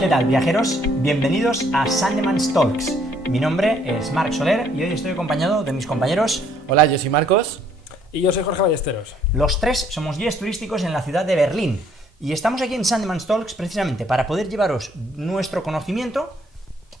¿Qué tal, viajeros? Bienvenidos a Sandemans Talks. Mi nombre es Marc Soler y hoy estoy acompañado de mis compañeros. Hola, yo soy Marcos. Y yo soy Jorge Ballesteros. Los tres somos guías turísticos en la ciudad de Berlín. Y estamos aquí en Sandemans Talks precisamente para poder llevaros nuestro conocimiento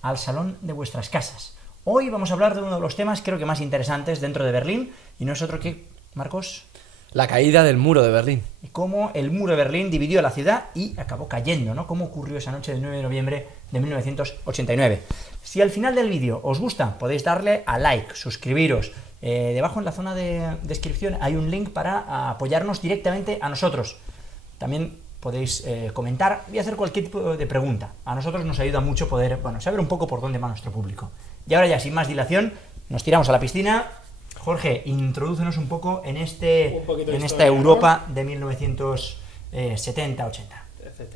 al salón de vuestras casas. Hoy vamos a hablar de uno de los temas creo que más interesantes dentro de Berlín, y no es otro que, Marcos, La caída del muro de Berlín. cómo el muro de Berlín dividió la ciudad y acabó cayendo, ¿no? Cómo ocurrió esa noche del 9 de noviembre de 1989. Si al final del vídeo os gusta, podéis darle a like, suscribiros. Debajo en la zona de descripción hay un link para apoyarnos directamente a nosotros. También podéis comentar y hacer cualquier tipo de pregunta. A nosotros nos ayuda mucho poder, saber un poco por dónde va nuestro público. Y ahora ya, sin más dilación, nos tiramos a la piscina. Jorge, introdúcenos un poco en esta historia, Europa, ¿no?, de 1970-80.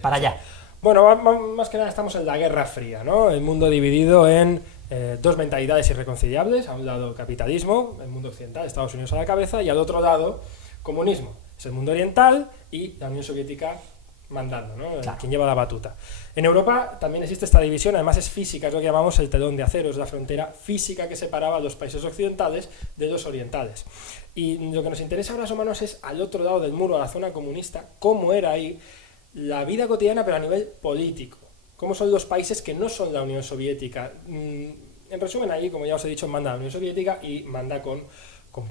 Para allá. Bueno, más que nada estamos en la Guerra Fría, ¿no? El mundo dividido en dos mentalidades irreconciliables. A un lado capitalismo, el mundo occidental, Estados Unidos a la cabeza, y al otro lado comunismo. Es el mundo oriental y la Unión Soviética mandando, ¿no? Claro. Quien lleva la batuta. En Europa también existe esta división, además es física, es lo que llamamos el telón de acero, es la frontera física que separaba a los países occidentales de los orientales. Y lo que nos interesa ahora, humanos, es al otro lado del muro, a la zona comunista, cómo era ahí la vida cotidiana, pero a nivel político. Cómo son los países que no son la Unión Soviética. En resumen, ahí, como ya os he dicho, manda la Unión Soviética y manda con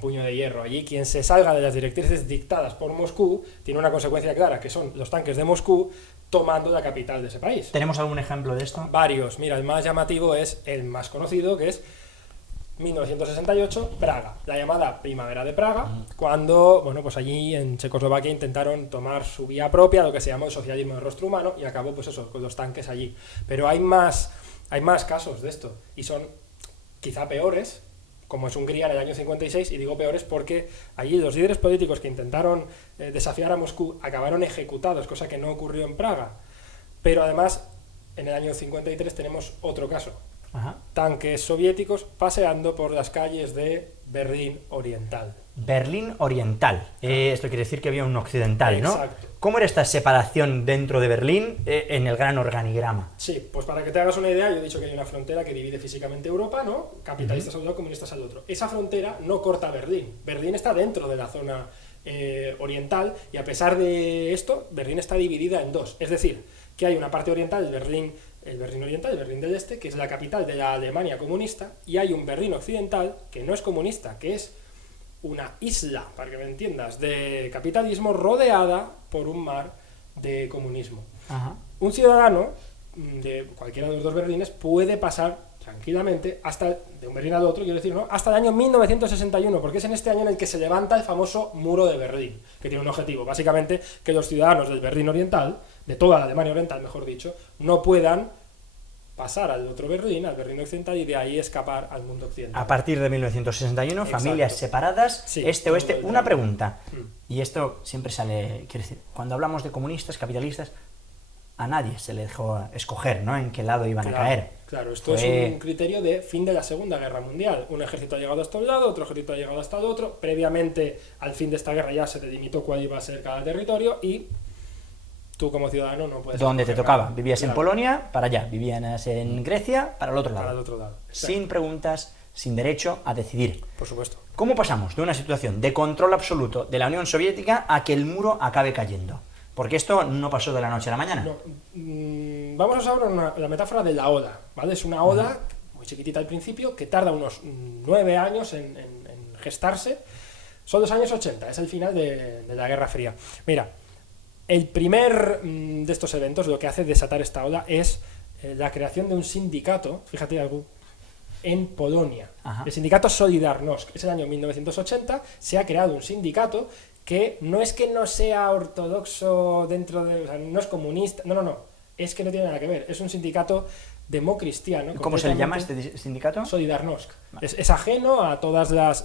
puño de hierro. Allí quien se salga de las directrices dictadas por Moscú tiene una consecuencia clara, que son los tanques de Moscú tomando la capital de ese país. ¿Tenemos algún ejemplo de esto? Varios. Mira, el más llamativo es el más conocido, que es 1968, Praga, la llamada Primavera de Praga, cuando, pues allí en Checoslovaquia intentaron tomar su vía propia, lo que se llamó el socialismo de rostro humano, y acabó pues eso, con los tanques allí. Pero hay más casos de esto, y son quizá peores, como es Hungría en el año 56, y digo peores porque allí los líderes políticos que intentaron desafiar a Moscú acabaron ejecutados, cosa que no ocurrió en Praga. Pero además, en el año 53 tenemos otro caso. Ajá. Tanques soviéticos paseando por las calles de Berlín Oriental. Berlín Oriental. Esto quiere decir que había un occidental, ¿no? Exacto. ¿Cómo era esta separación dentro de Berlín en el gran organigrama? Sí, pues para que te hagas una idea, yo he dicho que hay una frontera que divide físicamente Europa, ¿no? Capitalistas a un lado, comunistas al otro. Esa frontera no corta Berlín. Berlín está dentro de la zona oriental, y a pesar de esto, Berlín está dividida en dos. Es decir, que hay una parte oriental, el Berlín oriental, el Berlín del Este, que es la capital de la Alemania comunista, y hay un Berlín occidental que no es comunista, que es una isla, para que me entiendas, de capitalismo rodeada por un mar de comunismo. Ajá. Un ciudadano de cualquiera de los dos Berlines puede pasar tranquilamente de un Berlín al otro, quiero decir, ¿no?, hasta el año 1961, porque es en este año en el que se levanta el famoso muro de Berlín, que tiene un objetivo, básicamente, que los ciudadanos del Berlín oriental, de toda la Alemania oriental, mejor dicho, no puedan pasar al otro Berlín, al Berlín occidental, y de ahí escapar al mundo occidental. A partir de 1961, Exacto. familias separadas, Sí, este-oeste. todo el Una tema. pregunta, y esto siempre sale, quiero decir, cuando hablamos de comunistas, capitalistas, a nadie se le dejó escoger, ¿no?, en qué lado iban a caer. Claro, esto es un criterio de fin de la Segunda Guerra Mundial. Un ejército ha llegado hasta un lado, otro ejército ha llegado hasta el otro. Previamente al fin de esta guerra ya se delimitó cuál iba a ser cada territorio, y tú como ciudadano no puedes Donde te escoger tocaba. nada. Vivías en Claro, Polonia, para allá. Vivías en Grecia, para el otro lado. para el otro lado. Sin preguntas, sin derecho a decidir. Por supuesto. ¿Cómo pasamos de una situación de control absoluto de la Unión Soviética a que el muro acabe cayendo? Porque esto no pasó de la noche a la mañana. No, vamos a usar la metáfora de la ola, ¿vale? Es una ola muy chiquitita al principio, que tarda unos 9 años en gestarse. Son los años 80, es el final de la Guerra Fría. Mira, el primer de estos eventos, lo que hace desatar esta ola, es la creación de un sindicato, fíjate algo, en Polonia. Ajá. El sindicato Solidarność. Es el año 1980, se ha creado un sindicato que no sea ortodoxo dentro de... O sea, no es comunista, no, es que no tiene nada que ver, es un sindicato democristiano. ¿Cómo se le llama este sindicato? Solidarność. Vale. Es ajeno a todas las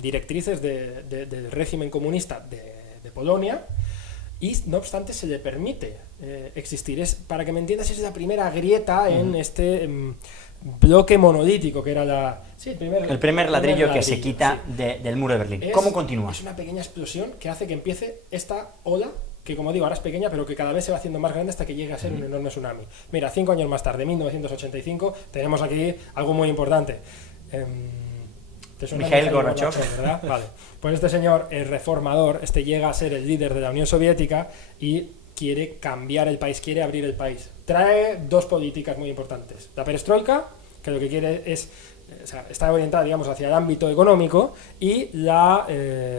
directrices del régimen comunista de Polonia, y no obstante se le permite existir. Para que me entiendas, es la primera grieta en este bloque monolítico que era el primer ladrillo que se quita del muro de Berlín. ¿Cómo continúa? Es una pequeña explosión que hace que empiece esta ola que como digo, ahora es pequeña, pero que cada vez se va haciendo más grande hasta que llegue a ser un enorme tsunami. Mira, 5 años más tarde, 1985, tenemos aquí algo muy importante. ¿Te suena Mikhail Gorbachev, ¿verdad? Vale. Pues este señor, el reformador, llega a ser el líder de la Unión Soviética y quiere cambiar el país, quiere abrir el país. Trae dos políticas muy importantes. La perestroika, que lo que quiere es, está orientada, digamos, hacia el ámbito económico, y la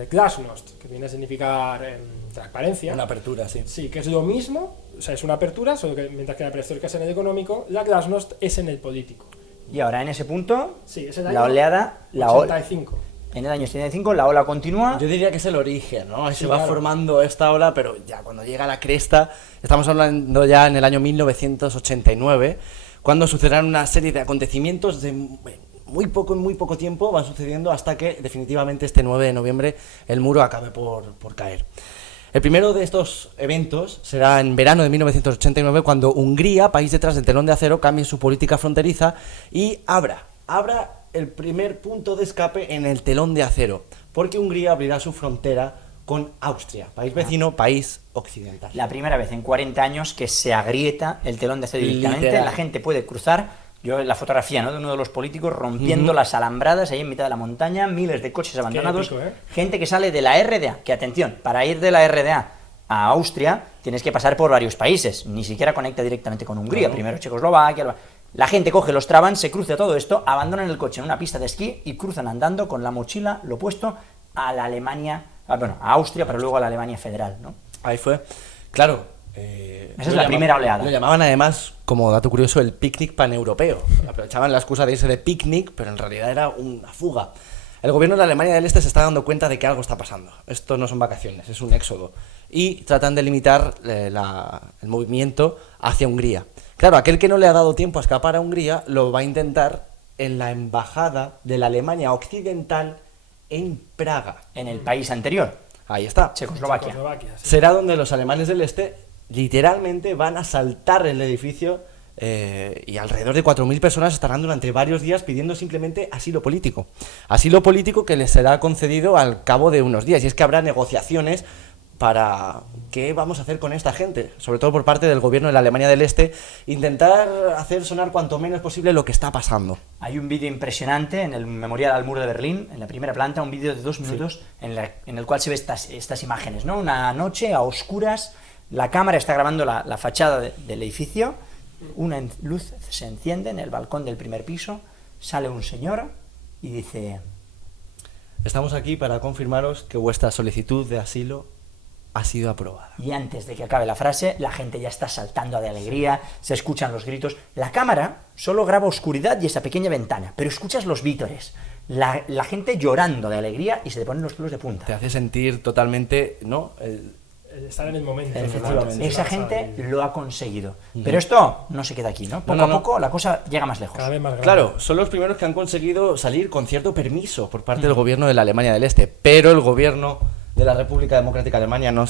glasnost, que viene a significar transparencia. Una apertura, sí. Sí, que es lo mismo, o sea, es una apertura, solo que mientras que la perestroika es en el económico, la glasnost es en el político. Y ahora en ese punto, Sí, es el la año oleada, 85. En el año 75 la ola continúa. Yo diría que es el origen, ¿no? Ahí Sí, se va claro. formando esta ola, pero ya cuando llega a la cresta, estamos hablando ya en el año 1989, cuando sucederán una serie de acontecimientos de en muy poco tiempo, van sucediendo hasta que definitivamente este 9 de noviembre el muro acabe por caer. El primero de estos eventos será en verano de 1989, cuando Hungría, país detrás del telón de acero, cambie su política fronteriza y abra el primer punto de escape en el telón de acero, porque Hungría abrirá su frontera con Austria, país vecino, país occidental. La primera vez en 40 años que se agrieta el telón de acero directamente. Literal. La gente puede cruzar. Yo la fotografía, ¿no?, de uno de los políticos rompiendo las alambradas ahí en mitad de la montaña, miles de coches abandonados, épico, ¿eh? gente que sale de la RDA, que atención, para ir de la RDA a Austria tienes que pasar por varios países, ni siquiera conecta directamente con Hungría, Claro. primero Checoslovaquia. La gente coge los trabans, se cruza todo esto, abandonan el coche en una pista de esquí y cruzan andando con la mochila, lo puesto, a la Alemania, a Austria, pero luego a la Alemania federal, ¿no? Ahí fue. Claro. Esa es la primera oleada. Lo llamaban además, como dato curioso, el picnic paneuropeo. Aprovechaban la excusa de irse de picnic, pero en realidad era una fuga. El gobierno de la Alemania del Este se está dando cuenta de que algo está pasando. Esto no son vacaciones, es un éxodo. Y tratan de limitar el movimiento hacia Hungría. Claro, aquel que no le ha dado tiempo a escapar a Hungría lo va a intentar en la embajada de la Alemania Occidental en Praga. En el país anterior, Ahí está. Checoslovaquia. Checoslovaquia, sí. Será donde los alemanes del Este literalmente van a asaltar el edificio y alrededor de 4.000 personas estarán durante varios días pidiendo simplemente asilo político. Asilo político que les será concedido al cabo de unos días. Y es que habrá negociaciones para qué vamos a hacer con esta gente, sobre todo por parte del gobierno de la Alemania del Este, intentar hacer sonar cuanto menos posible lo que está pasando. Hay un vídeo impresionante en el Memorial al Muro de Berlín, en la primera planta, un vídeo de 2 minutos en el cual se ve estas imágenes, ¿no? Una noche a oscuras, la cámara está grabando la fachada del edificio, una luz se enciende en el balcón del primer piso, sale un señor y dice: Estamos aquí para confirmaros que vuestra solicitud de asilo ha sido aprobada. y antes de que acabe la frase, la gente ya está saltando de alegría, se escuchan los gritos. La cámara solo graba oscuridad y esa pequeña ventana, pero escuchas los vítores, la gente llorando de alegría y se te ponen los pelos de punta. Te hace sentir totalmente, ¿no? Estar en el momento. Efectivamente. Esa gente lo ha conseguido. Pero esto no se queda aquí, ¿no? Poco No, no, a poco la cosa llega más lejos. Cada vez más grande. Claro, son los primeros que han conseguido salir con cierto permiso por parte del gobierno de la Alemania del Este, pero el gobierno de la República Democrática Alemana no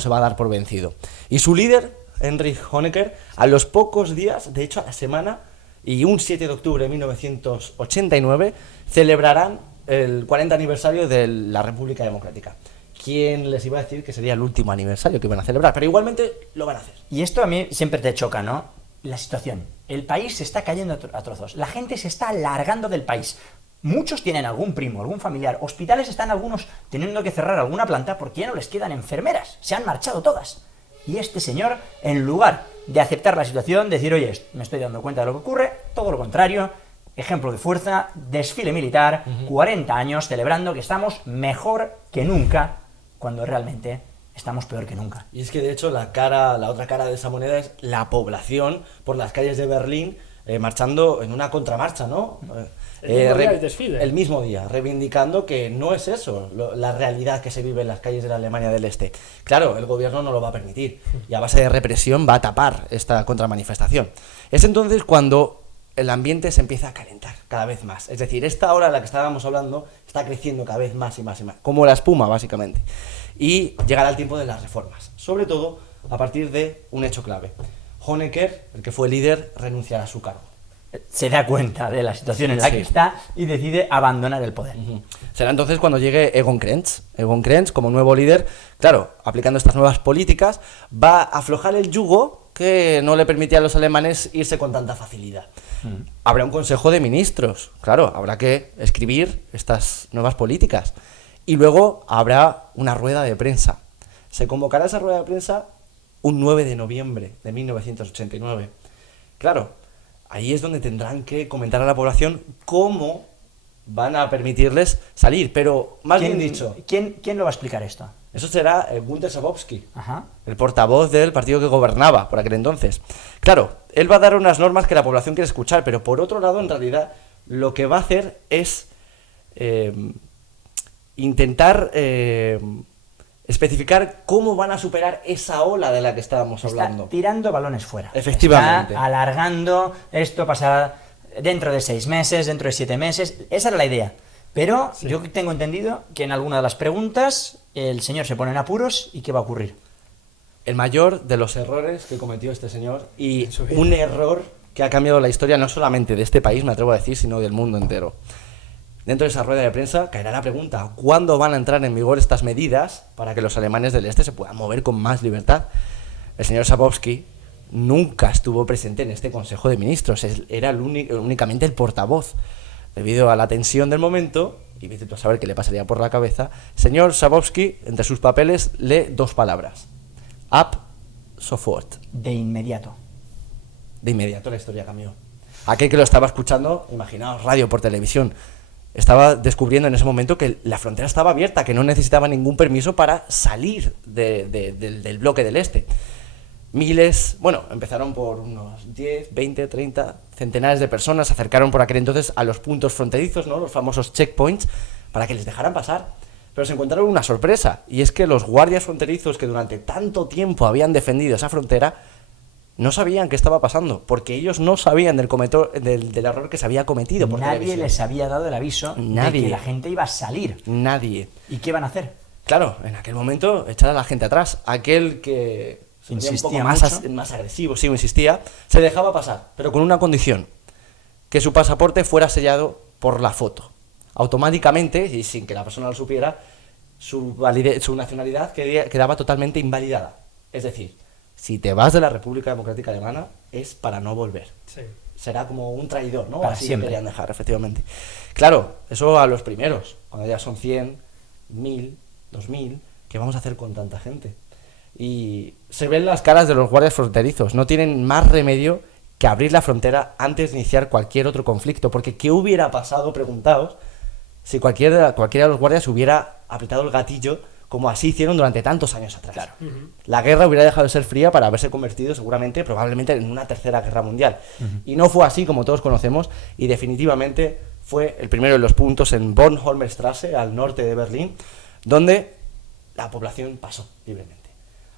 se va a dar por vencido. Y su líder, Heinrich Honecker, a los pocos días, de hecho a la semana, y un 7 de octubre de 1989, celebrarán el 40 aniversario de la República Democrática. ¿Quién les iba a decir que sería el último aniversario que iban a celebrar? Pero igualmente lo van a hacer. Y esto a mí siempre te choca, ¿no? La situación. El país se está cayendo a trozos. La gente se está largando del país. Muchos tienen algún primo, algún familiar. Hospitales están algunos teniendo que cerrar alguna planta porque ya no les quedan enfermeras. Se han marchado todas. Y este señor, en lugar de aceptar la situación, decir: oye, me estoy dando cuenta de lo que ocurre, todo lo contrario, ejemplo de fuerza, desfile militar, 40 años celebrando que estamos mejor que nunca, cuando realmente estamos peor que nunca. Y es que de hecho la otra cara de esa moneda es la población por las calles de Berlín marchando en una contramarcha, ¿no? El mismo día del desfile. El mismo día, reivindicando que no es eso la realidad que se vive en las calles de la Alemania del Este. Claro, el gobierno no lo va a permitir y a base de represión va a tapar esta contramanifestación. Es entonces cuando el ambiente se empieza a calentar cada vez más. Es decir, esta hora de la que estábamos hablando está creciendo cada vez más y más y más, como la espuma básicamente. Y llegará el tiempo de las reformas, sobre todo a partir de un hecho clave. Honecker, el que fue líder, renunciará a su cargo. se da cuenta de la situación en la que está y decide abandonar el poder. Será entonces cuando llegue Egon Krenz. Egon Krenz, como nuevo líder, claro, aplicando estas nuevas políticas, va a aflojar el yugo que no le permitía a los alemanes irse con tanta facilidad. Habrá un consejo de ministros, claro, habrá que escribir estas nuevas políticas. Y luego habrá una rueda de prensa. Se convocará esa rueda de prensa un 9 de noviembre de 1989. Claro, ahí es donde tendrán que comentar a la población cómo van a permitirles salir, pero más bien dicho... ¿Quién lo va a explicar esto? Eso será Günter Schabowski, Ajá. el portavoz del partido que gobernaba por aquel entonces. Claro, él va a dar unas normas que la población quiere escuchar, pero por otro lado, en realidad, lo que va a hacer es intentar especificar cómo van a superar esa ola de la que estábamos hablando. Está tirando balones fuera. Efectivamente. Está alargando, esto pasará dentro de 6 meses, dentro de 7 meses. Esa era la idea. Pero yo tengo entendido que en alguna de las preguntas el señor se pone en apuros y ¿qué va a ocurrir? El mayor de los errores que cometió este señor, y En su vida. un error que ha cambiado la historia no solamente de este país, me atrevo a decir, sino del mundo entero. Dentro de esa rueda de prensa caerá la pregunta: ¿cuándo van a entrar en vigor estas medidas para que los alemanes del este se puedan mover con más libertad? El señor Schabowski nunca estuvo presente en este Consejo de Ministros, era únicamente el portavoz. Debido a la tensión del momento, y vete tú a saber qué le pasaría por la cabeza, el señor Schabowski, entre sus papeles, lee 2 palabras: ab sofort. De inmediato. De inmediato la historia cambió. Aquel que lo estaba escuchando, imaginaos, radio por televisión, estaba descubriendo en ese momento que la frontera estaba abierta, que no necesitaba ningún permiso para salir del bloque del este. Miles, bueno, empezaron por unos 10, 20, 30, centenares de personas, se acercaron por aquel entonces a los puntos fronterizos, ¿no?, los famosos checkpoints, para que les dejaran pasar. Pero se encontraron una sorpresa, y es que los guardias fronterizos que durante tanto tiempo habían defendido esa frontera no sabían qué estaba pasando, porque ellos no sabían del error que se había cometido por Nadie televisión. les había dado el aviso de que la gente iba a salir. Nadie. ¿Y qué van a hacer? Claro, en aquel momento echar a la gente atrás. Aquel que se veía un Insistía poco más, mucho. más agresivo, sí, insistía, se dejaba pasar, pero con una condición: que su pasaporte fuera sellado por la foto. Automáticamente, y sin que la persona lo supiera, su nacionalidad quedaba totalmente invalidada. Es decir, si te vas de la República Democrática Alemana, es para no volver. Sí. Será como un traidor, ¿no? Para Así siempre. querían dejar, efectivamente. Claro, eso a los primeros. Cuando ya son 100, 1000, 2000, ¿qué vamos a hacer con tanta gente? Y se ven las caras de los guardias fronterizos. No tienen más remedio que abrir la frontera antes de iniciar cualquier otro conflicto. Porque ¿qué hubiera pasado, preguntaos, si cualquiera de los guardias hubiera apretado el gatillo como así hicieron durante tantos años atrás? Claro. La guerra hubiera dejado de ser fría para haberse convertido probablemente en una tercera guerra mundial. Y no fue así, como todos conocemos, y definitivamente fue el primero de los puntos en Bornholmerstraße, al norte de Berlín, donde la población pasó libremente.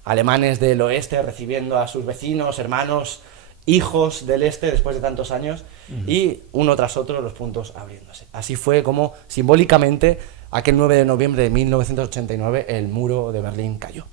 Alemanes del oeste recibiendo a sus vecinos, hermanos, hijos del este después de tantos años, y uno tras otro los puntos abriéndose. Así fue como simbólicamente aquel 9 de noviembre de 1989 el muro de Berlín cayó.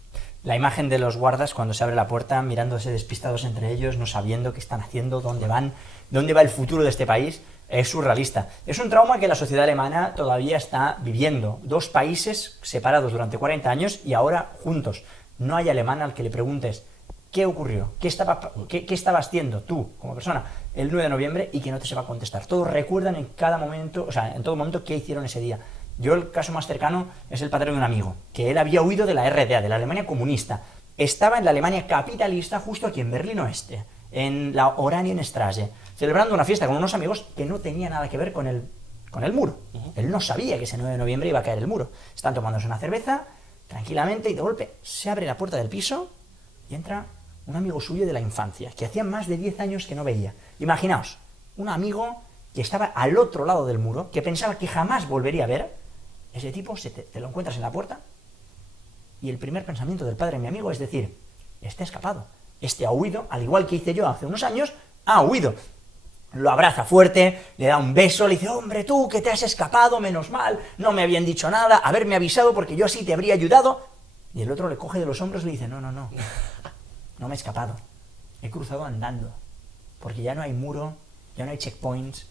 La imagen de los guardas cuando se abre la puerta, mirándose despistados entre ellos, no sabiendo qué están haciendo, dónde van, dónde va el futuro de este país, es surrealista. Es un trauma que la sociedad alemana todavía está viviendo. 2 países separados durante 40 años y ahora juntos. No hay alemán al que le preguntes qué ocurrió, qué estabas haciendo tú como persona el 9 de noviembre y que no te sepa contestar. Todos recuerdan en cada momento, o sea, en todo momento qué hicieron ese día. Yo el caso más cercano es el padre de un amigo, que él había huido de la RDA, de la Alemania comunista. Estaba en la Alemania capitalista justo aquí en Berlín Oeste, en la Oranienstraße, celebrando una fiesta con unos amigos que no tenía nada que ver con el muro. Él no sabía que ese 9 de noviembre iba a caer el muro. Están tomándose una cerveza, tranquilamente, y de golpe se abre la puerta del piso y entra un amigo suyo de la infancia, que hacía más de 10 años que no veía. Imaginaos, un amigo que estaba al otro lado del muro, que pensaba que jamás volvería a ver. Ese tipo te lo encuentras en la puerta y el primer pensamiento del padre de mi amigo es decir: este ha escapado, este ha huido, al igual que hice yo hace unos años, ha huido. Lo abraza fuerte, le da un beso, le dice: hombre, tú que te has escapado, menos mal, no me habían dicho nada, haberme avisado porque yo así te habría ayudado. Y el otro le coge de los hombros y le dice: no me he escapado, he cruzado andando, porque ya no hay muro ya no hay checkpoints,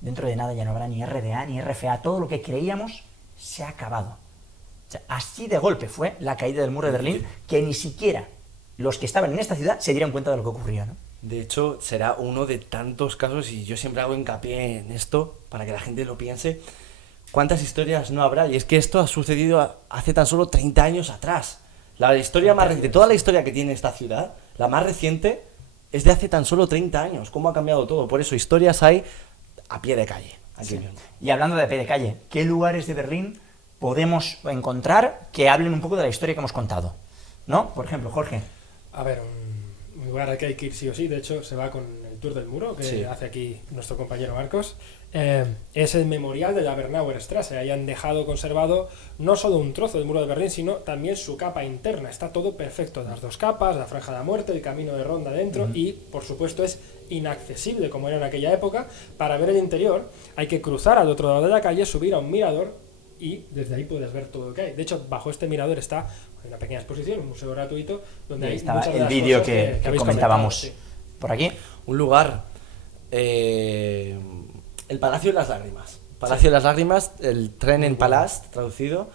dentro de nada ya no habrá ni RDA ni RFA, todo lo que creíamos se ha acabado. O sea, así de golpe fue la caída del muro de Berlín, que ni siquiera los que estaban en esta ciudad se dieron cuenta de lo que ocurría, ¿no? De hecho, será uno de tantos casos, y yo siempre hago hincapié en esto para que la gente lo piense. ¿Cuántas historias no habrá? Y es que esto ha sucedido hace tan solo 30 años atrás. La historia más reciente, toda la historia que tiene esta ciudad, la más reciente, es de hace tan solo 30 años. ¿Cómo ha cambiado todo? Por eso, historias hay a pie de calle. Aquí mismo. Y hablando de pie de calle, ¿qué lugares de Berlín podemos encontrar que hablen un poco de la historia que hemos contado? ¿No? Por ejemplo, Jorge. A ver, un lugar al que hay que ir sí o sí, de hecho se va con el Tour del Muro, que Sí. hace aquí nuestro compañero Marcos, es el memorial de la Bernauer Straße. Ahí han dejado conservado no solo un trozo del muro de Berlín, sino también su capa interna. Está todo perfecto, las dos capas, la franja de la muerte, el camino de ronda dentro, y por supuesto es inaccesible como era en aquella época. Para ver el interior hay que cruzar al otro lado de la calle, subir a un mirador, y desde ahí puedes ver todo lo que hay. De hecho, bajo este mirador está una pequeña exposición, un museo gratuito, donde Ahí hay estaba muchas de el las vídeo cosas que habéis comentábamos. comentado, sí. Por aquí. Un lugar, el Palacio de las Lágrimas. Palacio de las Lágrimas, el Tränenpalast, traducido.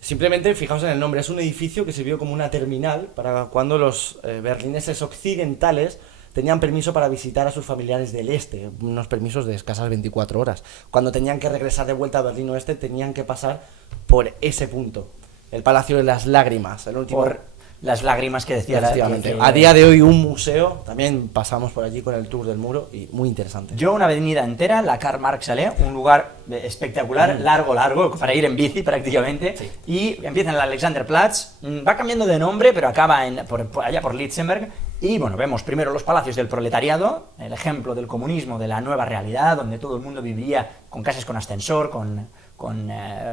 Simplemente, fijaos en el nombre, es un edificio que sirvió como una terminal para cuando los berlineses occidentales tenían permiso para visitar a sus familiares del este, unos permisos de escasas 24 horas. Cuando tenían que regresar de vuelta a Berlín Oeste, tenían que pasar por ese punto, el Palacio de las Lágrimas, el último. Por las lágrimas que decía Efectivamente. que- A día de hoy un museo, también pasamos por allí con el Tour del Muro y muy interesante. Yo una avenida entera, la Karl Marx Allee, un lugar espectacular, largo, para ir en bici prácticamente, Sí. y empieza en el Alexanderplatz, va cambiando de nombre, pero acaba allá por Lichtenberg, y bueno, vemos primero los palacios del proletariado, el ejemplo del comunismo, de la nueva realidad, donde todo el mundo viviría con casas con ascensor, con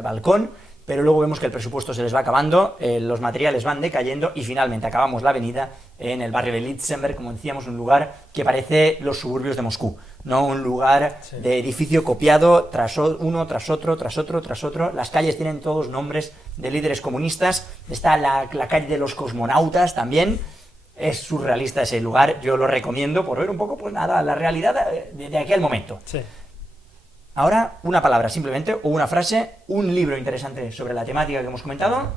balcón, pero luego vemos que el presupuesto se les va acabando, los materiales van decayendo y finalmente acabamos la avenida en el barrio de Lichtenberg, como decíamos, un lugar que parece los suburbios de Moscú, no un lugar Sí. de edificio copiado uno tras otro, tras otro, tras otro. Las calles tienen todos nombres de líderes comunistas, está la calle de los cosmonautas también. Es surrealista ese lugar, yo lo recomiendo por ver un poco, pues nada, la realidad de aquel momento. Sí. Ahora, una palabra simplemente, o una frase, un libro interesante sobre la temática que hemos comentado,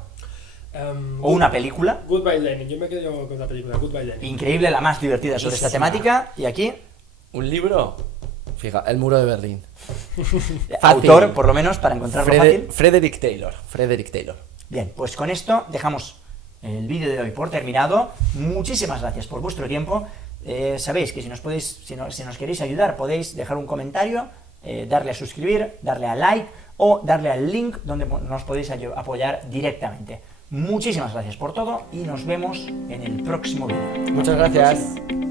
o una película, Goodbye Lenin. Yo me quedo con la película Goodbye Lenin. increíble, la más divertida sobre esta temática, y aquí, ¿Un libro? Fija, El Muro de Berlín. autor, por lo menos, para encontrarlo fácil. Frederick Taylor. Frederick Taylor. Bien, pues con esto dejamos el vídeo de hoy por terminado. Muchísimas gracias por vuestro tiempo. Sabéis que si nos queréis ayudar, podéis dejar un comentario, darle a suscribir, darle a like o darle al link donde nos podéis apoyar directamente. Muchísimas gracias por todo y nos vemos en el próximo vídeo. Muchas gracias.